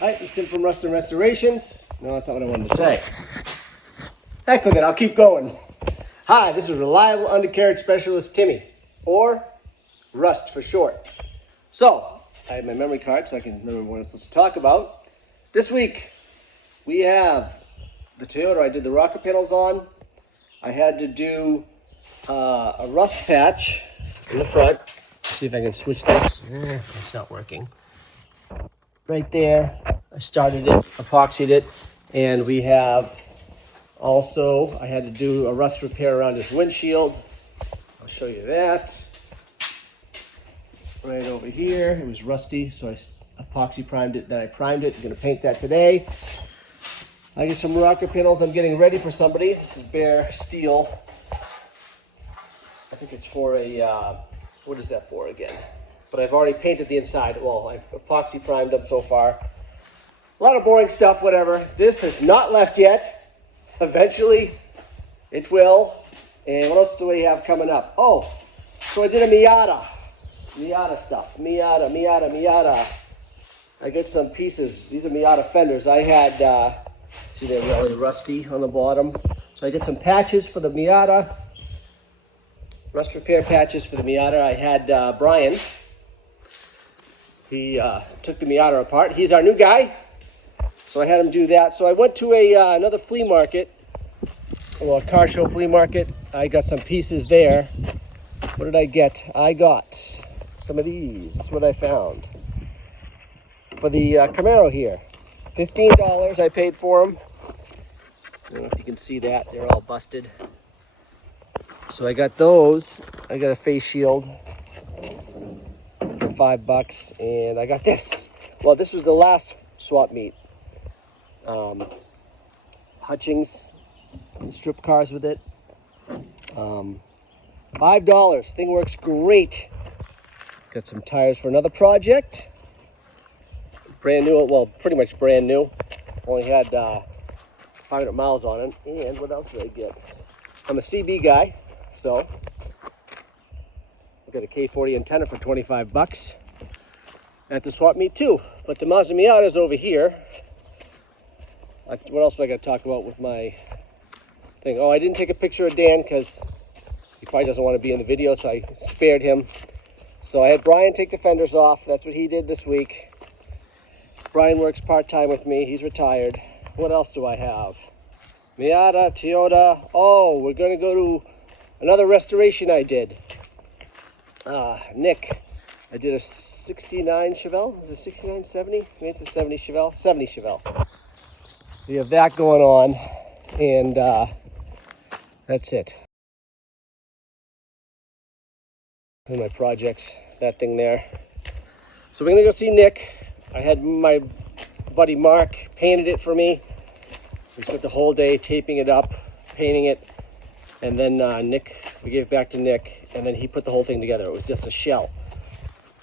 Hi, it's Tim from Rust and Restorations. No, that's not what I wanted to say. Heck with it, I'll keep going. Hi, this is Reliable Undercarriage Specialist Timmy, or Rust for short. So, I have my memory card so I can remember what I'm supposed to talk about. This week, we have the Toyota I did the rocker panels on. I had to do a rust patch in the front. See if I can switch this. It's not working. Right there, I started it, epoxied it, and we have also, I had to do a rust repair around his windshield. I'll show you that. Right over here, it was rusty, so I epoxy primed it, then I primed it. I'm gonna paint that today. I get some rocker panels I'm getting ready for somebody. This is bare steel. I think it's for a, what is that for again? But I've already painted the inside. Well, I've epoxy primed them so far. A lot of boring stuff, whatever. This has not left yet. Eventually, it will. And what else do we have coming up? Oh, so I did a Miata stuff. Miata. I get some pieces. These are Miata fenders. I had, see they're really rusty on the bottom. So I get some patches for the Miata. Rust repair patches for the Miata. I had Brian. He took the Miata apart. He's our new guy, so I had him do that. So I went to another flea market, well, a car show flea market. I got some pieces there. What did I get? I got some of these. This is what I found for the Camaro here. $15 I paid for them. I don't know if you can see that. They're all busted. So I got those. I got a face shield for $5, and I got this. Well, this was the last swap meet. Hutchings strip cars with it. $5. Thing works great. Got some tires for another project. Brand new. Well, pretty much brand new. Only had 500 miles on it. And what else did I get? I'm a CB guy, so I got a K40 antenna for $25 at the swap meet too. But the Mazda Miata is over here. What else do I got to talk about with my thing? Oh, I didn't take a picture of Dan because he probably doesn't want to be in the video, so I spared him. So I had Brian take the fenders off. That's what he did this week. Brian works part-time with me. He's retired. What else do I have? Miata, Toyota. Oh, we're going to go to another restoration I did. Nick, I did a 69 Chevelle. Was it 69, 70? Maybe it's a 70 Chevelle. 70 Chevelle. We have that going on, and that's it. And my projects, that thing there. So we're gonna go see Nick. I had my buddy Mark painted it for me. We spent the whole day taping it up, painting it, and then we gave it back to Nick, and then he put the whole thing together. It was just a shell.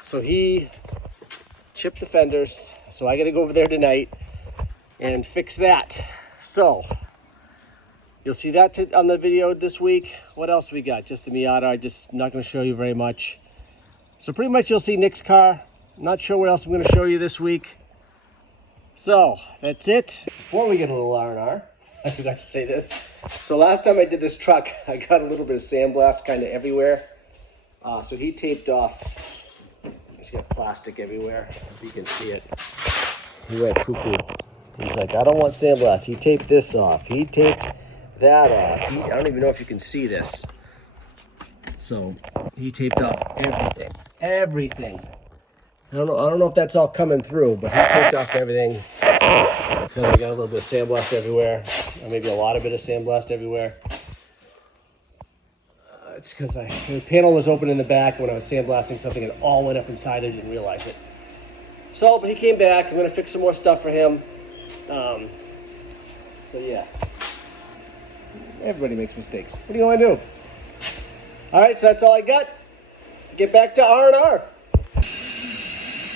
So he chipped the fenders, so I gotta go over there tonight and fix that. So you'll see that on the video this week. What else we got? Just the Miata. I'm just not gonna show you very much. So pretty much you'll see Nick's car. Not sure what else I'm gonna show you this week. So that's it. Before we get a little R&R, I forgot to say this. So last time I did this truck, I got a little bit of sandblast kind of everywhere. So he taped off. He's got plastic everywhere, if you can see it. He went cuckoo. He's like, I don't want sandblast. He taped this off. He taped that off. I don't even know if you can see this. So he taped off everything. Everything. I don't know if that's all coming through, but he taped off everything. Because I got a little bit of sandblast everywhere, or maybe a lot of bit of sandblast everywhere. It's because the panel was open in the back when I was sandblasting something, and it all went up inside. I didn't realize it. So, but he came back. I'm gonna fix some more stuff for him. So yeah, everybody makes mistakes. What do you want to do? All right, so that's all I got. Get back to R&R.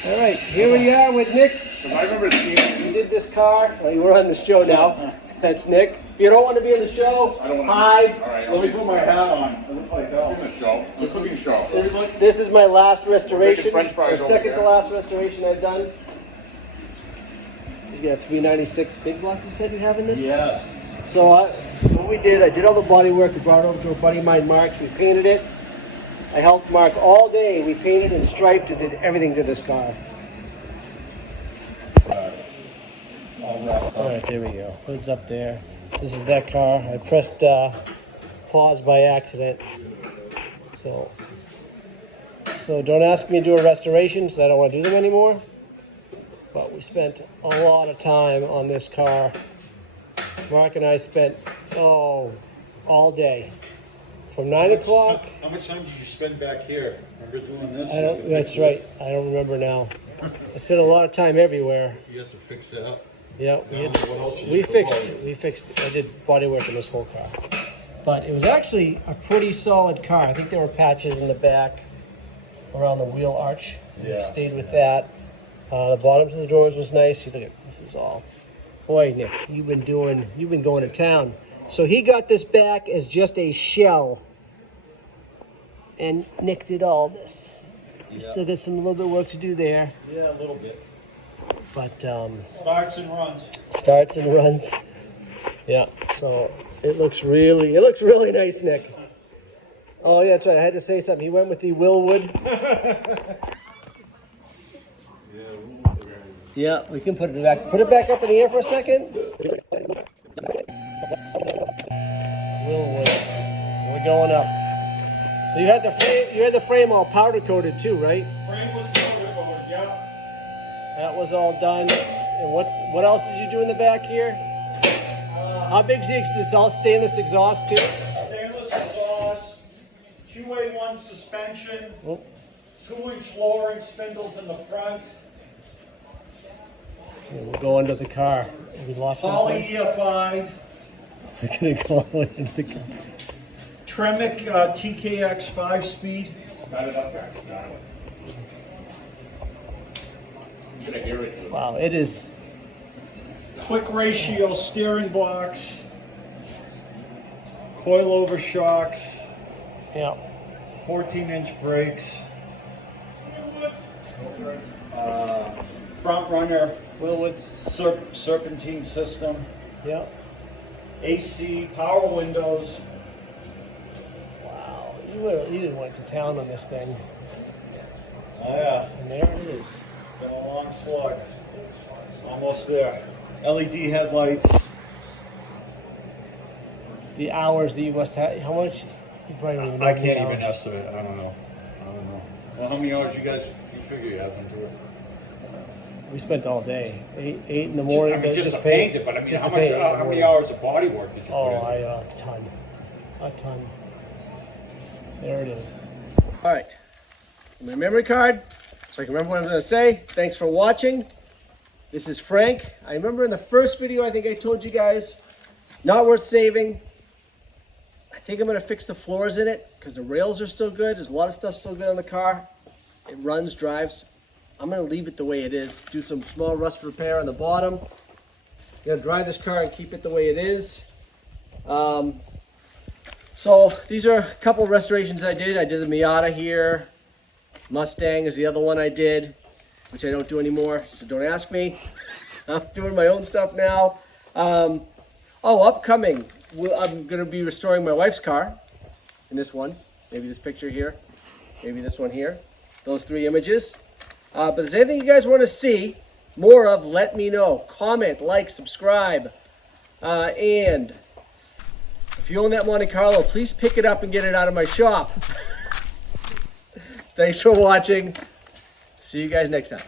All right, here we are with Nick. I remember seeing You did this car. Well, you were on the show now. That's Nick. If you don't want to be on the show, I don't want to. hide. All right, let me put my hat on. It looks like that. In the show. It's a cooking show. This is my last restoration, French fries or second over to last restoration I've done. You got a 396 big block you said you have in this? Yes. So what we did, I did all the body work. We brought it over to a buddy of mine, Mark's. We painted it. I helped Mark all day. We painted and striped and did everything to this car. All right, there we go. Hood's up there. This is that car. I pressed pause by accident. So don't ask me to do a restoration because I don't want to do them anymore. But we spent a lot of time on this car. Mark and I spent, all day. From 9 o'clock. How much time did you spend back here? Remember doing this? That's right. I don't remember now. I spent a lot of time everywhere. You have to fix that. Yeah, we fixed. I did body work in this whole car, but it was actually a pretty solid car. I think there were patches in the back around the wheel arch. Yeah. We stayed with that. The bottoms of the doors was nice. See, look at this is all. Boy, Nick, you've been going to town. So he got this back as just a shell, and Nick did all this. Yeah. Still got a little bit of work to do there. Yeah, a little bit. But starts and runs. Yeah, so it looks really nice, Nick. Oh yeah, that's right. I had to say something. He went with the Willwood. Yeah, we can put it back. Put it back up in the air for a second. Willwood. We're going up. So you had the frame all powder coated too, right? Frame was coated, but yeah. That was all done. And what else did you do in the back here? How big's this all stainless exhaust too? Stainless exhaust, QA1 suspension, 2-inch lowering spindles in the front. Yeah, we'll go under the car. We lost Poly EFI. We're gonna go into the car. Tremec TKX 5-speed. Start it up, guys. Start it. I'm gonna hear it. Wow, it is. Quick ratio steering box. Coilover shocks. Yeah. 14-inch brakes. Front runner. Willwood. Serpentine system. Yeah. AC, power windows. Wow, you didn't went to town on this thing. Oh yeah, And there it is. been a long slug. Almost there. LED headlights. The hours that you must have. How much? You probably don't even know. I the can't hours. even estimate. I don't know. Well, how many hours you figure you have them to it? We spent all day. Eight in the morning. I mean, just to paint paint it, but I mean, just how to paint it. many hours of body work did you Oh, put in? a ton. There it is. All right, my memory card, so I can remember what I'm gonna say. Thanks for watching. This is Frank. I remember in the first video, I think I told you guys, not worth saving. I think I'm gonna fix the floors in it because the rails are still good. There's a lot of stuff still good on the car. It runs, drives. I'm gonna leave it the way it is. Do some small rust repair on the bottom. Gonna dry this car and keep it the way it is. So these are a couple of restorations I did. I did the Miata here. Mustang is the other one I did, which I don't do anymore, so don't ask me. I'm doing my own stuff now. Upcoming, I'm gonna be restoring my wife's car in this one. Maybe this picture here, maybe this one here. Those 3 images. But if there's anything you guys wanna see more of, let me know. Comment, like, subscribe, and if you own that Monte Carlo, please pick it up and get it out of my shop. Thanks for watching. See you guys next time.